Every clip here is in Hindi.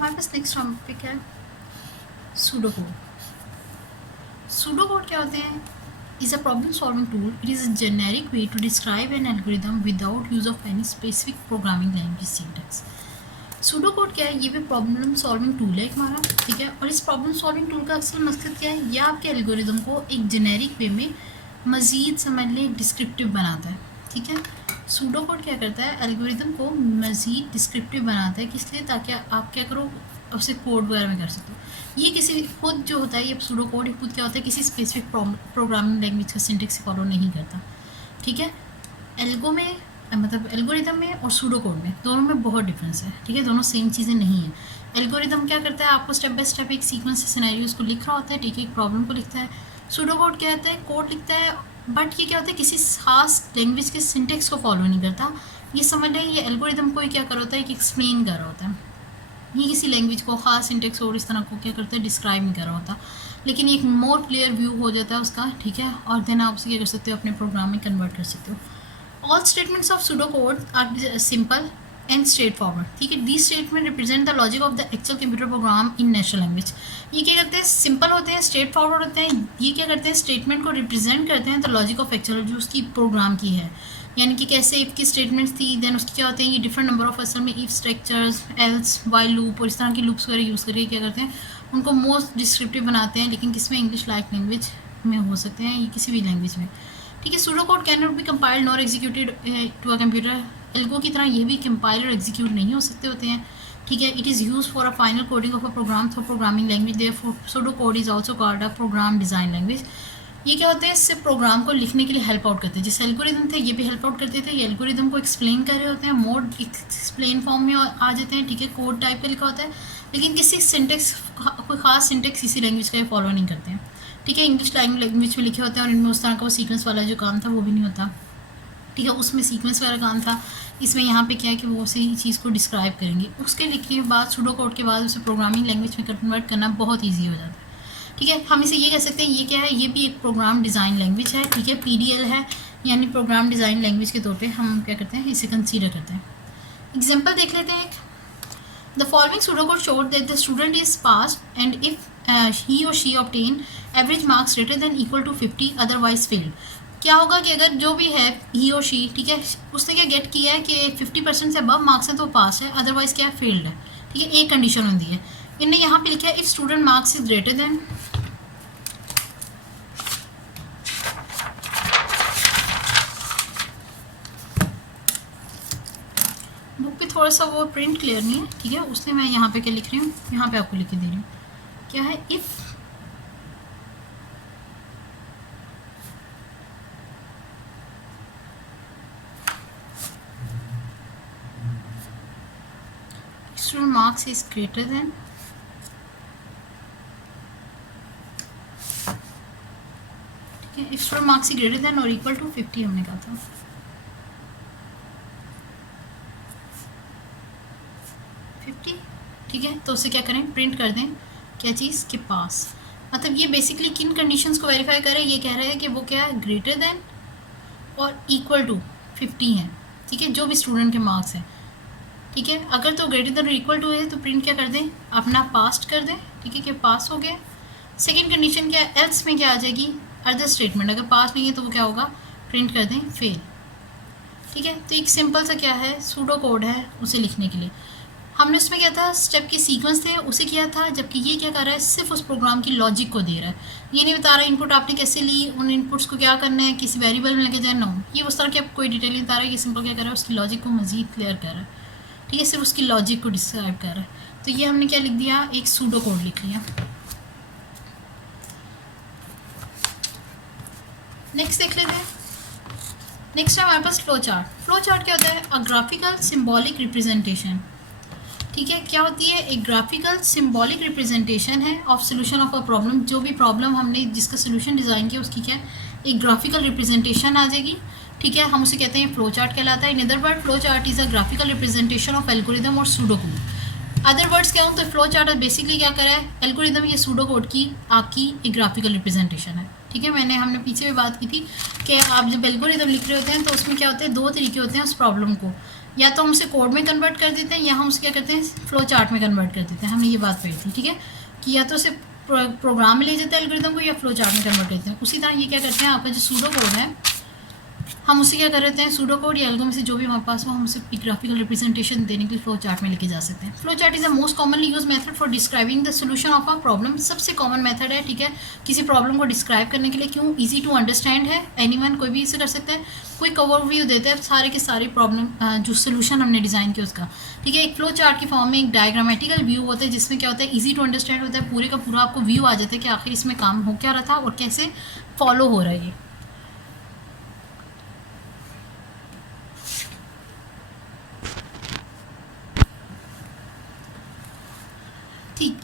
हमारे पास नेक्स्ट टॉपिक है सूडो कोड। सूडो कोड क्या होते हैं? Is a problem solving tool. It is a generic way to describe an algorithm without use of any specific programming language syntax. Pseudo code क्या है? ये भी प्रॉब्लम सॉल्विंग टूल है एक हमारा, ठीक है। और इस प्रॉब्लम सॉल्विंग टूल का असल मकसद क्या है? यह आपके एल्गोरिदम को एक जेनेरिक वे में मज़ीद समझ लें डिस्क्रिप्टिव बनाता है, ठीक है। सूडो कोड क्या करता है? एल्गोरिदम को मज़ीद डिस्क्रिप्टिव बनाता है, किस लिए? ताकि आप क्या करो, उससे कोड वगैरह में कर सकते हो। ये किसी खुद जो होता है ये सूडो कोड ये खुद क्या होता है, किसी स्पेसिफिक प्रोग्रामिंग लैंग्वेज का सिंटेक्स फॉलो नहीं करता, ठीक है। एल्गो में मतलब एल्गोरिदम में और सूडो कोड में दोनों में बहुत डिफरेंस है, ठीक है। दोनों सेम चीज़ें नहीं है। एल्गोरिदम क्या करता है? आपको स्टेप बाय स्टेप एक सीक्वेंस से सिनेरियोज को लिख रहा होता है, ठीक है, एक प्रॉब्लम को लिखता है। सूडो कोड क्या होता है? कोड लिखता है, बट ये क्या होता है, किसी खास लैंग्वेज के सिंटेक्स को फॉलो नहीं करता। ये समझ लें ये एल्गोरिदम को ही क्या कर रहा होता है कि एक्सप्लेन कर रहा होता है। ये किसी लैंग्वेज को खास सिंटेक्स और इस तरह को क्या करता है, डिस्क्राइब नहीं कर रहा होता, लेकिन एक मोर क्लियर व्यू हो जाता है उसका, ठीक है। और देन आप उसे क्या कर सकते हो, अपने प्रोग्राम में कन्वर्ट कर सकते हो। All statements of pseudocode are simple and straightforward, ठीक है। These statements represent the logic of the actual computer program in natural language। ये क्या करते हैं? सिंपल होते हैं, स्ट्रेट फॉरवर्ड होते हैं। ये क्या करते हैं? स्टेटमेंट को रिप्रेजेंट करते हैं द लॉजिक ऑफ एक्चुअल जो उसकी प्रोग्राम की है, यानी कि कैसे इफ की स्टेटमेंट्स थी, देन उसकी क्या होते हैं, ये डिफरेंट नंबर ऑफ असल में if structures, else, while loop और इस तरह की लूप्स वगैरह यूज़ करके क्या करते हैं, उनको मोस्ट डिस्क्रिप्टिव बनाते हैं। लेकिन किस में? इंग्लिश लाइक लैंग्वेज में हो सकते हैं, ये किसी भी लैंग्वेज में, ठीक है। Pseudo code can not be compiled nor executed to a computer. Algo की तरह ये भी कंपाइल और एग्जीक्यूट नहीं हो सकते होते हैं, ठीक है। It is use for a final coding of a program through programming language. Therefore pseudo code is also called a program design language. ये क्या होते हैं? इससे प्रोग्राम को लिखने के लिए हेल्प आउट करते हैं। जैसे एल्गोरिदम थे ये भी हेल्प आउट करते थे, ये एल्गोरिदम को एक्सप्लेन कर रहे होते हैं, मोड एक्सप्लेन फॉर्म में आ जाते हैं, ठीक है। कोड टाइप का लिखा होता है, लेकिन किसी सिंटेक्स कोई खास सिंटेक्स किसी लैंग्वेज का फॉलो नहीं करते हैं, ठीक है। इंग्लिश लैंग्वेज में लिखे होते हैं और इनमें उस तरह का वो सीक्वेंस वाला जो काम था वो भी नहीं होता, ठीक है। उसमें सीक्वेंस वाला काम था, इसमें यहाँ पे क्या है कि वो उसी चीज़ को डिस्क्राइब करेंगे। उसके लिखने के बाद सूडो कोड के बाद उसे प्रोग्रामिंग लैंग्वेज में कन्वर्ट करना बहुत ईजी हो जाता है, ठीक है। हम इसे ये कह सकते हैं ये क्या है? ये भी एक प्रोग्राम डिज़ाइन लैंग्वेज है, ठीक है। PDL है, यानी प्रोग्राम डिज़ाइन लैंग्वेज के तौर पर हम क्या करते हैं, इसे कंसिडर करते हैं। एग्जाम्पल देख लेते हैं एक। The following pseudocode showed that the student is passed and if he or she obtain average marks greater than equal to 50 otherwise failed। क्या होगा कि अगर जो भी है ही और शी, ठीक है, उसने क्या गेट किया है कि 50% से अबव मार्क्स है तो पास है, अदरवाइज क्या है, फेल्ड है, ठीक है। एक कंडीशन होती है, इनने यहाँ पे लिखा है if student marks is greater than, book पे थोड़ा सा वो प्रिंट क्लियर नहीं है, ठीक है। उसने मैं यहाँ पे क्या लिख रही हूँ, यहाँ पे आपको लिख के दे रही हूँ, क्या है, if student marks is greater than, ठीक है, if student marks is greater than or equal to 50 हमने कहा था, 50, ठीक है। तो उसे क्या करें, प्रिंट कर दें क्या चीज़ के पास। मतलब ये बेसिकली किन कंडीशंस को वेरीफाई करें, ये कह रहे हैं कि वो क्या है, ग्रेटर देन और इक्वल टू 50 है, ठीक है, जो भी स्टूडेंट के मार्क्स हैं, ठीक है। अगर तो ग्रेटर देन और इक्वल टू है तो प्रिंट क्या कर दें, अपना पास्ट कर दें, ठीक है, कि पास हो गए। सेकेंड कंडीशन क्या है, एल्स में क्या आ जाएगी, अदर स्टेटमेंट। अगर पास नहीं है तो वो क्या होगा, प्रिंट कर दें फेल, ठीक है। तो एक सिंपल सा क्या है, सूडो कोड है उसे लिखने के लिए। हमने उसमें क्या था, स्टेप के सीक्वेंस थे उसे किया था, जबकि ये क्या कर रहा है, सिर्फ उस प्रोग्राम की लॉजिक को दे रहा है। ये नहीं बता रहा इनपुट आपने कैसे ली, उन इनपुट्स को क्या करना है, किसी वेरिएबल में लेके जाना हो, ये उस तरह की आप कोई डिटेल नहीं बता रहा है। ये सिंपल क्या कर रहा है, उसकी लॉजिक को मज़ीद क्लियर कर रहा है, ठीक है, सिर्फ उसकी लॉजिक को डिस्क्राइब कर रहा है। तो ये हमने क्या लिख दिया, एक सूडो कोड लिख लिया। नेक्स्ट देख लेते हैं। नेक्स्ट है हमारे पास फ्लो चार्ट। फ्लो चार्ट क्या होता है, अ ग्राफिकल सिंबॉलिक रिप्रेजेंटेशन, ठीक है। क्या होती है, एक ग्राफिकल सिंबॉलिक रिप्रेजेंटेशन है of solution of a problem. जो भी प्रॉब्लम हमने जिसका सोल्यूशन डिज़ाइन किया उसकी क्या एक ग्राफिकल रिप्रेजेंटेशन आ जाएगी, ठीक है। हम उसे कहते हैं फ्लो चार्ट कहलाता है। In other word flow chart is a graphical representation of algorithm और सूडो कोड। अदर वर्ड्स क्या हो तो फ्लो चार्ट बेसिकली क्या करा है, एल्गोरिदम या सूडो कोड की आपकी एक ग्राफिकल रिप्रेजेंटेशन है, ठीक है। हमने पीछे भी बात की थी कि आप जब एल्गोरिदम लिख रहे होते हैं तो उसमें क्या होते हैं, दो तरीके होते हैं उस प्रॉब्लम को, या तो हम उसे कोड में कन्वर्ट कर देते हैं या हम उसे क्या करते हैं फ्लो चार्ट में कन्वर्ट कर देते हैं। हमने ये बात पढ़ी थी, ठीक है, कि या तो उसे प्रोग्राम में ले जाते हैं एल्गोरिदम को या फ्लो चार्ट में कन्वर्ट करते हैं। उसी तरह ये क्या करते हैं, आपका जो सूडो कोड है हम उसे क्या कर रहे हैं, सूडो कोड या एल्गो में से जो भी हमारे पास हो हम उसे ग्राफिकल रिप्रेजेंटेशन देने के लिए फ्लो चार्ट में लेके जा सकते हैं। Flow chart is the most commonly use method for describing the solution of a problem. सबसे कॉमन मेथड है, ठीक है, किसी प्रॉब्लम को डिस्क्राइब करने के लिए। क्यों? ईजी टू अंडरस्टैंड है, एनीवन कोई भी इसे कर सकता है। कोई ओवरव्यू देता है सारे के सारे प्रॉब्लम जो सोल्यूशन हमने डिज़ाइन किया उसका, ठीक है। एक फ्लो चार्ट की फॉर्म में एक डायग्रामेटिकल व्यू होता है जिसमें क्या होता है, ईजी टू अंडरस्टैंड होता है, पूरे का पूरा आपको व्यू आ जाता है कि आखिर इसमें काम हो क्या रहा था और कैसे फॉलो हो रहा है ये। ठीक,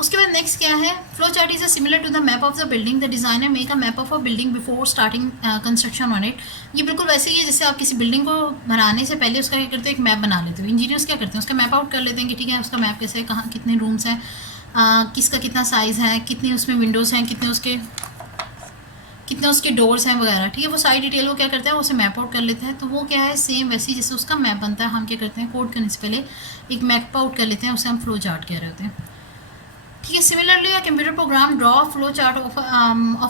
उसके बाद नेक्स्ट क्या है, flow chart is similar to the map of the building. The designer make a map of a building before starting construction on it. ये बिल्कुल वैसे ही है जैसे आप किसी बिल्डिंग को बनाने से पहले उसका क्या करते हैं, एक मैप बना लेते हो। इंजीनियर्स क्या करते हैं, उसका मैप आउट कर लेते हैं कि ठीक है उसका मैप कैसे है, कहाँ कितने रूम्स हैं, किसका कितना साइज़ है, कितनी उसमें विंडोज़ हैं, कितने उसके डोर्स हैं वगैरह, ठीक है। वो सारी डिटेल वो क्या करते हैं, उसे मैप आउट कर लेते हैं। तो वो क्या है, सेम वैसे ही जैसे उसका मैप बनता है, हम क्या करते हैं कोड करने से पहले एक मैप आउट कर लेते हैं, उसे हम फ्लो चार्ट कह रहे होते हैं, ठीक है। Similarly a computer program draw flow chart of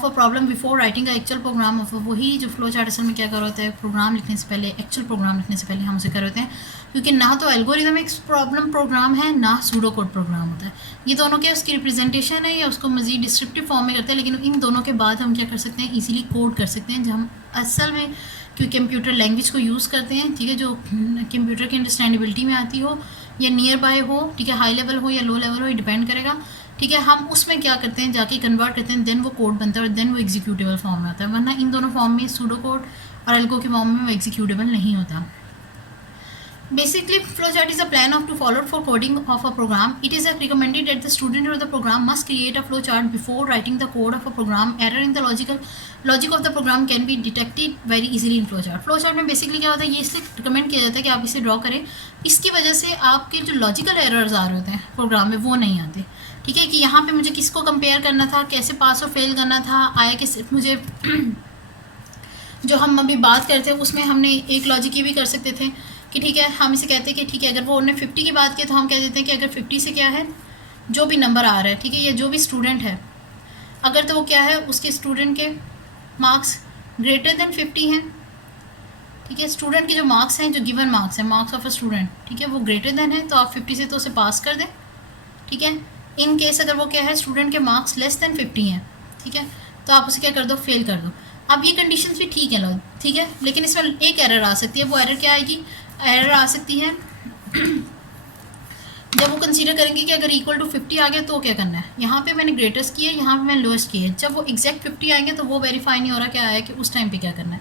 a problem before writing a actual program of. वही जो फ्लो चार्ट असल में क्या कर रहा होता है, प्रोग्राम लिखने से पहले, एक्चुअल प्रोग्राम लिखने से पहले हम उसे कर होते हैं, क्योंकि ना तो एल्गोरिदम एक प्रॉब्लम प्रोग्राम है ना सूडो कोड प्रोग्राम होता है। ये दोनों क्या उसकी रिप्रेजेंटेशन है या उसको मजीद डिस्क्रिप्टिव फॉर्म में करते हैं, लेकिन इन दोनों के बाद हम क्या कर सकते हैं, ईजिली कोड कर सकते हैं, जब हम असल में क्योंकि कंप्यूटर लैंग्वेज को यूज़ करते हैं, ठीक है, जो कंप्यूटर की अंडरस्टैंडेबिलिटी में आती हो या नियर बाय हो, ठीक है, हाई लेवल हो या लो लेवल हो, ये डिपेंड करेगा, ठीक है। हम उसमें क्या करते हैं, जाके कन्वर्ट करते हैं, देन वो कोड बनता है और देन वो एग्जीक्यूटेबल फॉर्म में आता है। वरना इन दोनों फॉर्म में, सूडो कोड और एल्गो के फॉर्म में वो एग्जीक्यूटेबल नहीं होता। Basically, flowchart is a plan of to follow for coding of a program. It is recommended that the student or the program must create a flowchart before writing the code of a program. Error in the logic of the program can be detected very easily in flowchart. Flowchart में basically क्या होता है, ये इसलिए रिकमेंड किया जाता है कि आप इसे ड्रॉ करें, इसकी वजह से आपके जो लॉजिकल एरर्स आ रहे होते हैं प्रोग्राम में वो नहीं आते, ठीक है। कि यहाँ पे मुझे किसको कंपेयर करना था, कैसे पास और फेल करना था, आया कि सिर्फ मुझे जो हम अभी बात करते हैं उसमें हमने एक लॉजिक ये भी कर सकते थे कि ठीक है हम इसे कहते हैं कि ठीक है अगर वो उन्होंने 50 की बात की तो हम कह देते हैं कि अगर 50 से क्या है जो भी नंबर आ रहा है, ठीक है, या जो भी स्टूडेंट है, अगर तो वो क्या है उसके स्टूडेंट के मार्क्स ग्रेटर देन 50 हैं, ठीक है, स्टूडेंट के जो मार्क्स हैं, जो गिवन मार्क्स हैं, मार्क्स ऑफ अ स्टूडेंट, ठीक है, वो ग्रेटर देन है तो आप 50 से तो उसे पास कर दें, ठीक है। इन केस अगर वो क्या है स्टूडेंट के मार्क्स लेस देन 50 हैं, ठीक है, तो आप उसे क्या कर दो, फेल कर दो। अब ये कंडीशंस भी ठीक है लो, ठीक है, लेकिन इसमें एक एरर आ सकती है। वो एरर क्या आएगी, एरर आ सकती है जब वो कंसीडर करेंगे कि अगर इक्वल टू 50 आ गया तो क्या करना है, यहाँ पे मैंने ग्रेटेस्ट किया है, यहाँ पे मैंने लोएस्ट किया है, जब वो एग्जैक्ट 50 आएंगे तो वो वेरीफाई नहीं हो रहा क्या आया कि उस टाइम पे क्या करना है,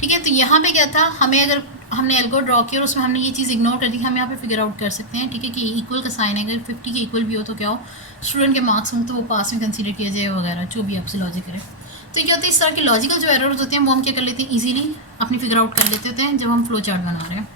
ठीक है। तो यहाँ पे क्या था, हमें अगर हमने एल्गो ड्रॉ किया और उसमें हमने ये चीज़ इग्नोर कर दी, हम यहाँ पे फिगर आउट कर सकते हैं, ठीक है, कि इक्वल का साइन है, अगर 50 के इक्वल भी हो तो क्या हो, स्टूडेंट के मार्क्स हों तो वो पास में कंसीडर किया जाए वगैरह, जो भी आपसे लॉजिक करे। तो क्या होता है, इस तरह के लॉजिकल जो एरर्स होते हैं वो हम क्या कर लेते हैं, ईजिली अपनी फिगर आउट कर लेते होते हैं जब हम फ्लो चार्ट बना रहे हैं।